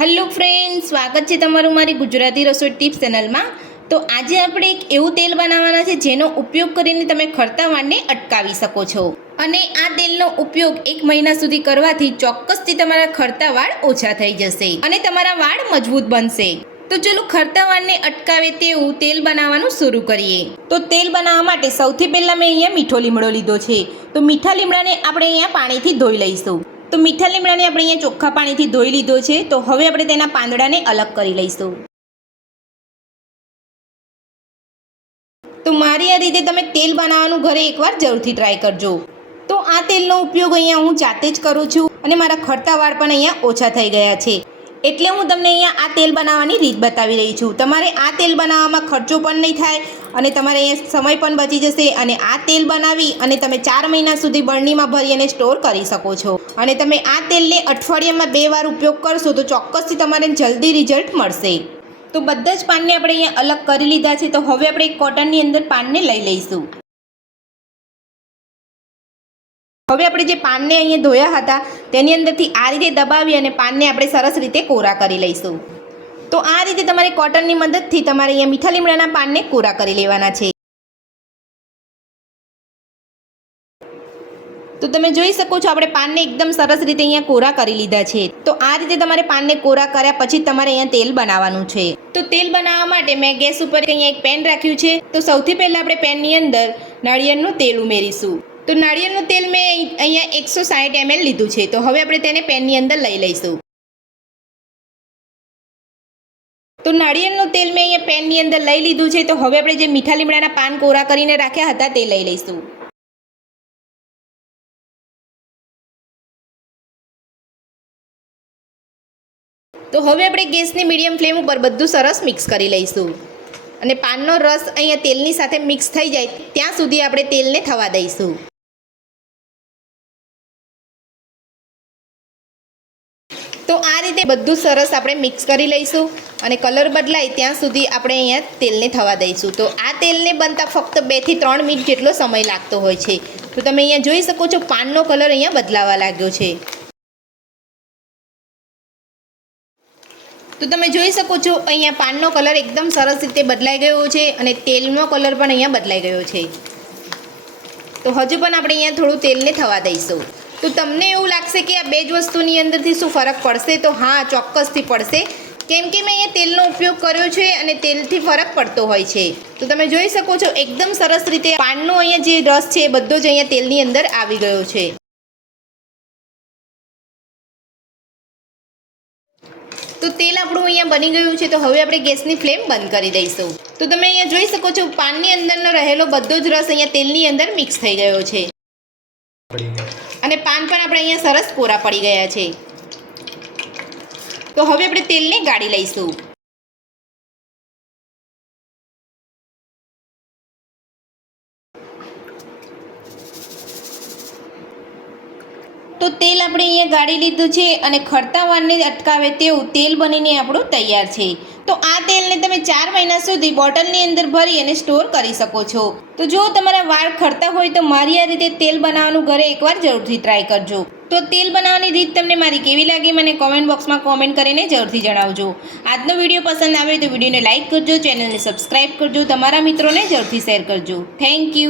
Hello friend, સ્વાગત છે તમારું મારી ગુજરાતી રસોઈ ટિપ્સ ચેનલમાં। તો આજે આપણે એક એવું તેલ બનાવવાના છે જેનો ઉપયોગ કરીને તમે ખરતા વાળને અટકાવી શકો છો અને આ તેલનો ઉપયોગ 1 મહિના સુધી કરવાથી ચોક્કસથી તમારા ખરતા વાળ ઓછા થઈ જશે અને તમારા વાળ મજબૂત બનશે। તો ચલો ખરતા વાળને અટકાવે તેવું તેલ બનાવવાનું શરૂ કરીએ। તો તેલ બનાવવા માટે સૌથી પહેલાં મેં અહીંયા મીઠો લીમડો લીધો છે। તો મીઠા લીમડાને આપણે અહીંયા પાણીથી ધોઈ લઈશું। તો મીઠા લીમડાને આપણે અહીંયા ચોખ્ખા પાણીથી ધોઈ લીધો છે। તો હવે આપણે તેના પાંદડાને અલગ કરી લઈશું। તો મારી આ રીતે તમે તેલ બનાવવાનું ઘરે એકવાર જરૂરથી ટ્રાય કરજો। તો આ તેલનો ઉપયોગ અહીંયા હું જાતે જ કરું છું અને મારા ખરતા વાળ પણ અહીંયા ઓછા થઈ ગયા છે, એટલે હું તમને અહીંયા આ તેલ બનાવવાની રીત બતાવી રહી છું। તમારે આ તેલ બનાવવામાં ખર્ચો પણ નહીં થાય અને તમારે અહીંયા સમય પણ બચી જશે અને આ તેલ બનાવી અને તમે 4 મહિના સુધી બરણીમાં ભરી અને સ્ટોર કરી શકો છો અને તમે આ તેલને અઠવાડિયામાં 2 વાર ઉપયોગ કરશો તો ચોક્કસથી તમારે જલ્દી રિઝલ્ટ મળશે। તો બધા જ પાનને આપણે અહીંયા અલગ કરી લીધા છે। તો હવે આપણે એક કોટનની અંદર પાનને લઈ લઈશું। હવે આપણે જે પાનને અહીંયા ધોયા હતા તેની અંદરથી આ રીતે દબાવી અને પાનને આપણે સરસ રીતે કોરા કરી લઈશું। તો આ રીતે તમારે કોટનની મદદથી તમારે અહીંયા મીઠા લીમડાના પાનને કોરા કરી લેવાના છે। તો તમે જોઈ શકો છો આપણે પાનને એકદમ સરસ રીતે અહીંયા કોરા કરી લીધા છે। તો આ રીતે તમારે પાનને કોરા કર્યા પછી તમારે અહીંયા તેલ બનાવવાનું છે। તો તેલ બનાવવા માટે મેં ગેસ ઉપર અહીંયા એક પેન રાખ્યું છે। તો સૌથી પહેલાં આપણે પેનની અંદર નાળિયેરનું તેલ ઉમેરીશું। તો નાળિયેરનું તેલ મેં અહીંયા 160 ml લીધું છે। તો હવે આપણે તેને પેનની અંદર લઈ લઈશું। તો નાળિયેરનું તેલ મેં અહીંયા પેનની અંદર લઈ લીધું છે। તો હવે આપણે જે મીઠા લીમડાના પાન કોરા કરીને રાખ્યા હતા તે લઈ લઈશું। તો હવે આપણે ગેસની મીડિયમ ફ્લેમ ઉપર બધું સરસ મિક્સ કરી લઈશું અને પાનનો રસ અહીંયા તેલની સાથે મિક્સ થઈ જાય ત્યાં સુધી આપણે તેલને થવા દઈશું। તો આ રીતે બધું સરસ આપણે મિક્સ કરી લઈશું અને કલર બદલાય ત્યાં સુધી આપણે અહીંયા તેલને થવા દઈશું। તો આ તેલને બનતા ફક્ત 2 થી 3 મિનિટ જેટલો સમય લાગતો હોય છે। તો તમે અહીંયા જોઈ શકો છો પાનનો કલર અહીંયા બદલાવા લાગ્યો છે। તો તમે જોઈ શકો છો અહીંયા પાનનો કલર એકદમ સરસ રીતે બદલાઈ ગયો છે અને તેલનો કલર પણ અહીંયા બદલાઈ ગયો છે। તો હજુ પણ આપણે અહીંયા થોડું તેલને થવા દઈશું। તો તમને એવું લાગશે કે આ બે જ વસ્તુની અંદરથી શું ફરક પડશે? તો હા, ચોક્કસથી પડશે, કેમ કે મેં અહીંયા તેલનો ઉપયોગ કર્યો છે અને તેલથી ફરક પડતો હોય છે। તો તમે જોઈ શકો છો એકદમ સરસ રીતે પાનનો અહીંયા જે રસ છે એ બધો જ અહીંયા તેલની અંદર આવી ગયો છે। તો તેલ આપણું અહીંયા બની ગયું છે। તો હવે આપણે ગેસની ફ્લેમ બંધ કરી દઈશું। તો તમે અહીંયા જોઈ શકો છો પાનની અંદરનો રહેલો બધો જ રસ અહીંયા તેલની અંદર મિક્સ થઈ ગયો છે અને પાન પણ આપણે અહીંયા સરસ કોરા પડી ગયા છે। તો હવે આપણે તેલને ગાળી લઈશું। તો તેલ આપણે અહીંયા ગાળી લીધું છે અને ખરતા વાળને અટકાવે તેવું તેલ બનીને આપણું તૈયાર છે। તો આ તેલને તમે 4 મહિના સુધી બોટલની અંદર ભરી અને સ્ટોર કરી શકો છો। તો જો તમારા વાળ ખરતા હોય તો મારી આ રીતે તેલ બનાવવાનું ઘરે એકવાર જરૂરથી ટ્રાય કરજો। તો તેલ બનાવવાની રીત તમને મારી કેવી લાગી મને કોમેન્ટ બોક્સમાં કોમેન્ટ કરીને જરૂરથી જણાવજો। આજનો વિડીયો પસંદ આવે તો વિડીયોને લાઇક કરજો, ચેનલને સબસ્ક્રાઈબ કરજો, તમારા મિત્રોને જરૂરથી શેર કરજો। Thank you.